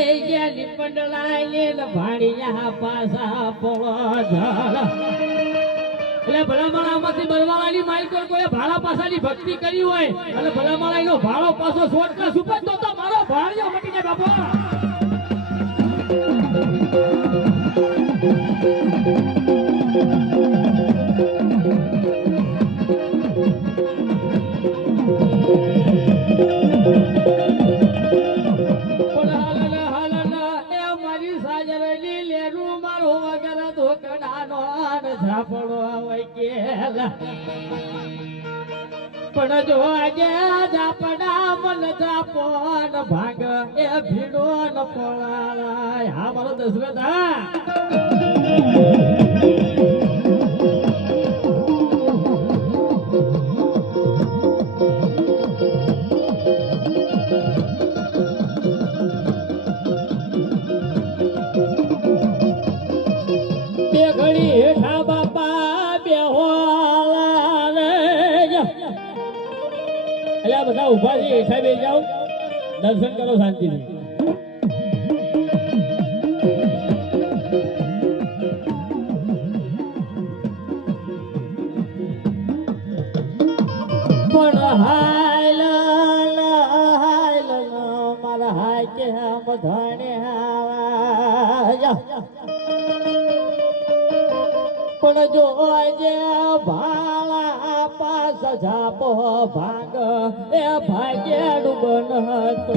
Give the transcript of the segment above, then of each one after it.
એ ગયા પંડલાઈ ને ભાડિયા પાસા પોળો જળ એટલે ભલામણામાંથી બરવાળાની માલિકો કોઈ ભાડા પાસાની ભક્તિ કરી હોય અને ભલામણાનો ભાડો પાસો શોધકા સુપર તો મારો ભાડિયો મટી જાય બાપા. પણ જો આજે જાપડા મન જાપન ભાગ એ ભીડો ન પળાય. હા મારો દશરથ હા બે ઘડી હેઠા બાપા બધા ઉભા છે હેઠા બે જાઓ દર્શન કરો શાંતિથી. પણ હાલ મારા હાય કે બધાને પણ જો આજે ભાળા પાસ જાપો ભાગ એ ભાગ્યાનું બન હતો.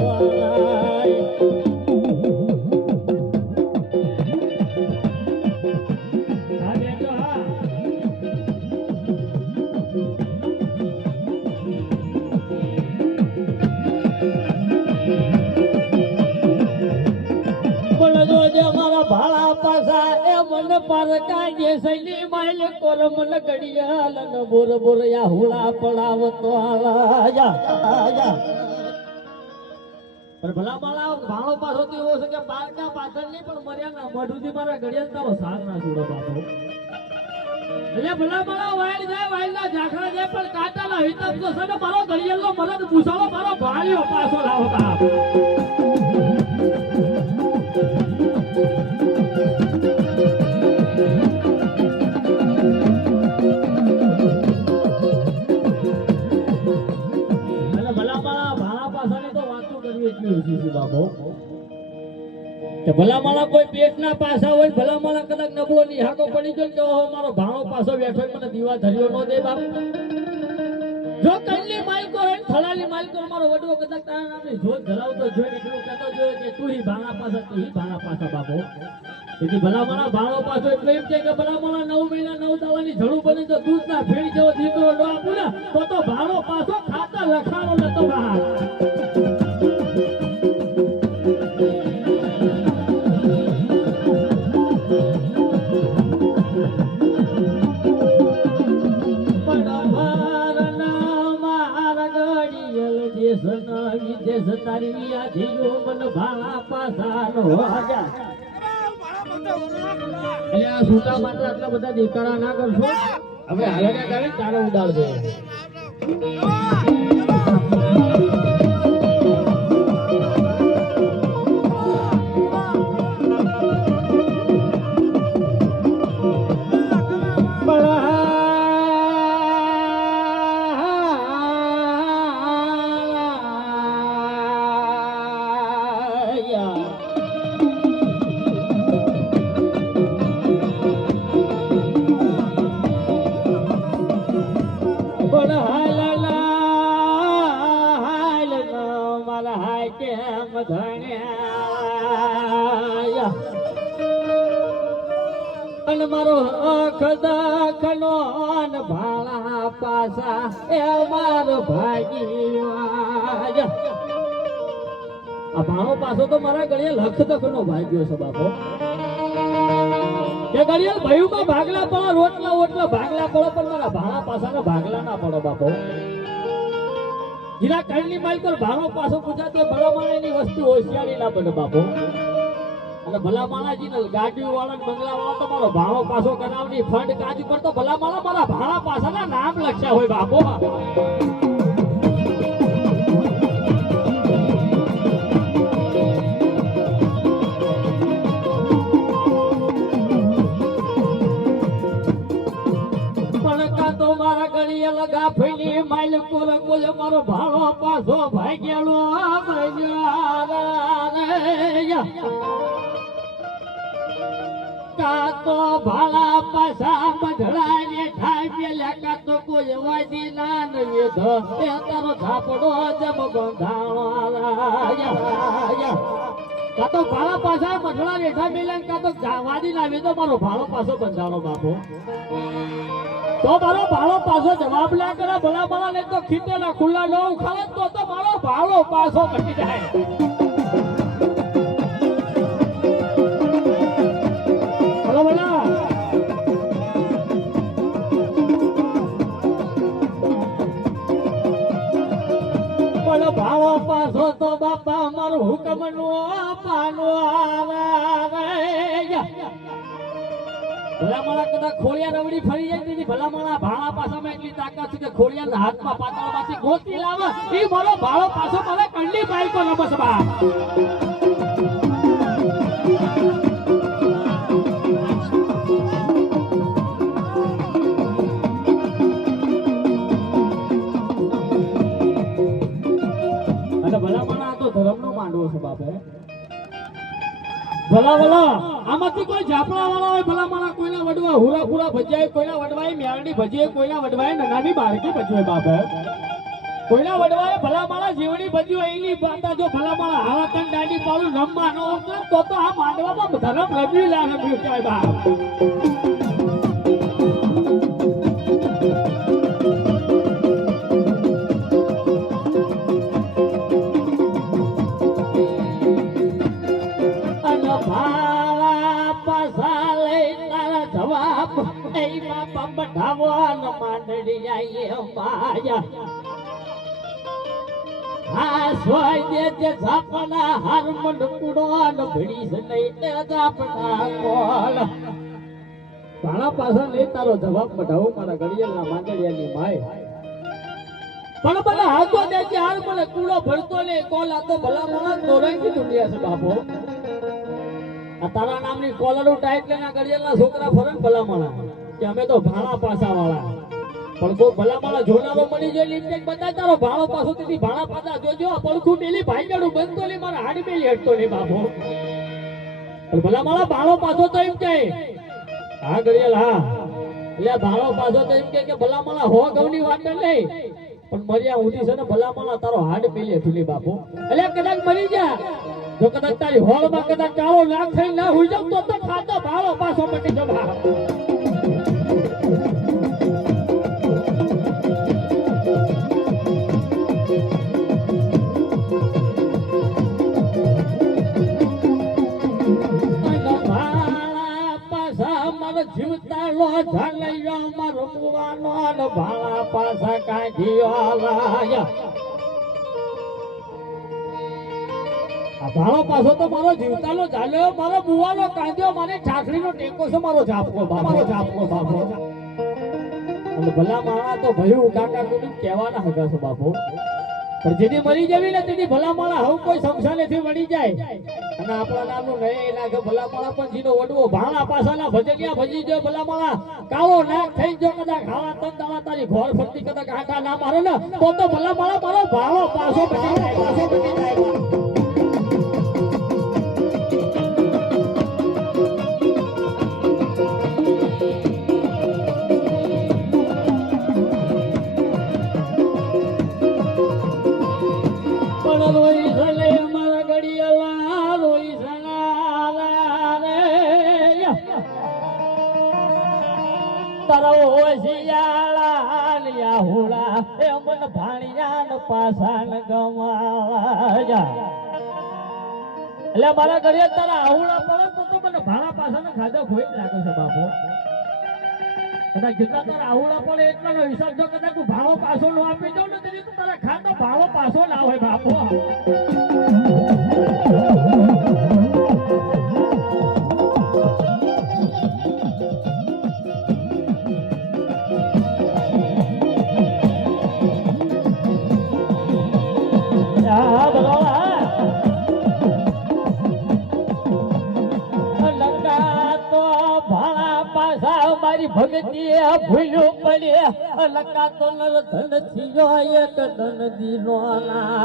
ભાળા પાસા એ મન પર કાજે સૈની માલ કોર મન ગડિયાલ ન બોર બોર યા હુળા પડાવતો આયા પણ ભલા માળા ભાળો પાસો તો એવો છે કે બારકા પાછળ નહીં પણ મર્યા ના મઢુથી મારા ગડિયાલ તારો સાર ના છોડો બાપો. એટલે ભલા માળા વાયલ જાય વાયલ ના ઝાખરા જાય પણ કાટાના હિતમ તો સને મારો ગડિયાલનો મરદ પૂછાળો મારો ભાળ્યો પાછો લાવો બાપ. ભલામાળા કોઈ પેટના પાસા હોય ભલામાળા કદાચ નબળો નિહાકો પડી ગયો કે મારો ભાણો પાસો બેઠો મને દીવા ધર્યો ન દે બાપ. જો કલ્લી માલકો હોય થલાલી માલકો મારો વડવો કદાચ તારા નામની જોત ધરાવતો જોઈને એટલું કહેતો જોયો કે તું હી ભાણા પાસા બાપો. તેથી ભલામાળા ભાણો પાસો એટલે એમ કે ભલામાળા 9 મહિના 9 દાવાની ઝડું બની તો દૂધ ના ફેણ જેવો દીકરો ન આપું ને તો ભાણો પાસો ખાતા લખાણો નતો બહાર. તારી આધીનો મન ભાળા પાસાનો આજા. એટલે આ સૂતા માત્ર આટલા બધા દેકારા ના કરશો. હવે હાલના ગાવે તારો ઉડાડજો. અને મારો અખદા ખનોન ભાળા પાસા એ મારો ભાગી. આ ભાણો પાસો તો મારા ગળિયા લખ તકનો ભાગ્યો છે બાપો. કે ગળિયા ભયુમાં ભાગલા પડો રોટલા ઓટલા ભાગલા પડો પણ મારા ભાણા પાસાના ભાગલા ના પડો બાપો. જીરા કાઢની માલ પર ભાણો પાસો પૂછાતી ભલામાળાની વસ્તુ હોશિયારી ના બને બાપો. અને ભલામાળાજી ને ગાડીઓ વાળા બંગલા વાળા તમારો ભાણો પાસો કરાવની ફંડ કાજી પર તો ભલામાળા મારા ભાણા પાસાના નામ લખ્યા હોય બાપો. ગળીએ લગા ફેલી માઇલ કોર કોઈ મારો ભાળો પાછો ભાગ્યાલો કાતો ભાળા પાછા મઢડાને ઠાઈ પેલા કાતો કોઈ વાદી ના નવે ધ એ તારો ધાપડો જમ બંધાણો કાતો ભાળા પાછા મઢડા રેઠા મેલા કાતો વાદી ના તો મારો ભાળો પાછો બંધાણો બાપો તો મારો ભાળો પાછો જવાબ ના કરે ભલા ભલા ને તો ખીતેલા ખુલ્લા ન ઉખાડે તો મારો ભાળો પાછો બની જાય ભાવો પાછો તો બાપા મારો હુકમ નો પાનો ભલામણા કદાચ ખોડિયા રવડી ફરી જાય તેથી ભલામણા ભાળા પાછામાં એટલી તાકાત છે કે ખોડિયા હાથમાં પાતાળમાંથી ગોતી લાવે એ મારો ભાળો પાછો મને કંડલી પાઈકો નમસ બા ભલા ભલા આમાંથી કોઈ ઝાપડા વાળા હોય ભલા મારા કોઈના વડવા હુરા હુરા ભજ્યા કોઈના વડવાય મેરડી ભજીએ કોઈના વડવાય નાની બાળકી ભજવે બાપ કોઈના વડવાય ભલા મારા જીવડી ભજ્યો એની બાતા જો ભલા મારા હારા તન દાડી પાડું રમવાનો તો આ માંડવામાં ધરમ રમ્યું લા રમ્યું કહેવાય બાપ માંડડી જાય માયા આ સોય દે ઝાપના હારમંડ કુડો ન ભડી છે નહીં તે ઝાપના કોલ ભાણા પાછળ લઈ તારો જવાબ પઢાવો મારા ગડિયાના માંડડિયાની માય પણ મને હાથો દે કે હાર મને કુડો ભરતો લે કોલ આ તો ભલા મને દોરંગી દુનિયા છે બાપો આ તારા નામની કોલરો ટાઈટ લેના ગડિયાના છોકરા ફરન ભલા મણા કે અમે તો ભાણા પાસા વાળા પણ કોઈ ભલા માળા જોનારો મળી જાય લીપટેક બતાય તારો ભાણો પાછો તેથી ભાણા પાછા જોજો પડખું પેલી ભાઈગડું બંધતો લે મારા હાડી પેલી હટતો લે બાપો પણ ભલા માળા ભાણો પાછો તો એમ કે હા ગડિયાલ હા એટલે ભાણો પાછો તો એમ કે ભલા માળા હો ગવની વાત લઈ પણ મર્યા ઊંધી છે ને ભલા માળા તારો હાડ પેલી હટલી બાપો એટલે કદાચ મરી જા જો કદાચ તારી હોળમાં કદાચ કાળો નાક થઈ ના હોઈ જાવ તો ખાતો ભાણો પાછો મટી જવા જીવતાલો ઝાલૈયો મારો પુવાનો ભાળા પાછા કાઢ્યો લાયા આ ભાળો પાછો તો મારો જીવતાલો ઝાલ્યો મારો બુવાનો કાઢ્યો મારી ઠાકડીનો ટેકો છે મારો ઝાપકો બાપો અને ભલા માણા તો ભયું કાકા કોની કહેવાના હતા છે બાપો પણ જેથી મરી જવી ને તેથી ભલા માણા હવે કોઈ સંસારેથી વળી જાય અને આપણા નામનું નહીં લાગે ભલા માણા પણ જીનો વડવો ભાણા પાસાના ભજનિયા ભજી જો ભલા માણા કાળો નાક થઈ જો કદાચ ખાવા તન દાવા તારી ઘોર ફરતી કદાચ આટા ના મારે ને તો ભલા માણા મારો ભાળો પાછો બની જાય એટલે મારા ઘરે તારા આહુડા પડે તો મને ભાડા પાછા ખાધા ભોય લાગે છે બાપુ કદાચ જેટલા તારા આહુડા પડે એટલાનો હિસાબ જો કદાચ તું ભાડો પાછો નો આપી દઉં ને તેથી તું તારા ખાતા ભાડો પાછો ના હોય બાપુ તમારી ભગતી ભૂલ્યું પડે લકાતો નર ધન થયો એક ધન દીનો ના